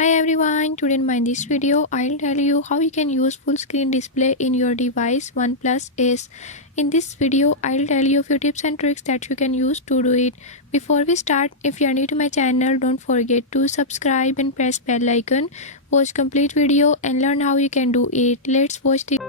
Hi everyone, today in this video I'll tell you how you can use full screen display in your device Oneplus Ace. In this video I'll tell you a few tips and tricks that you can use to do it. Before we start, if you are new to my channel, don't forget to subscribe and press bell icon. Watch complete video and learn how you can do it. Let's watch the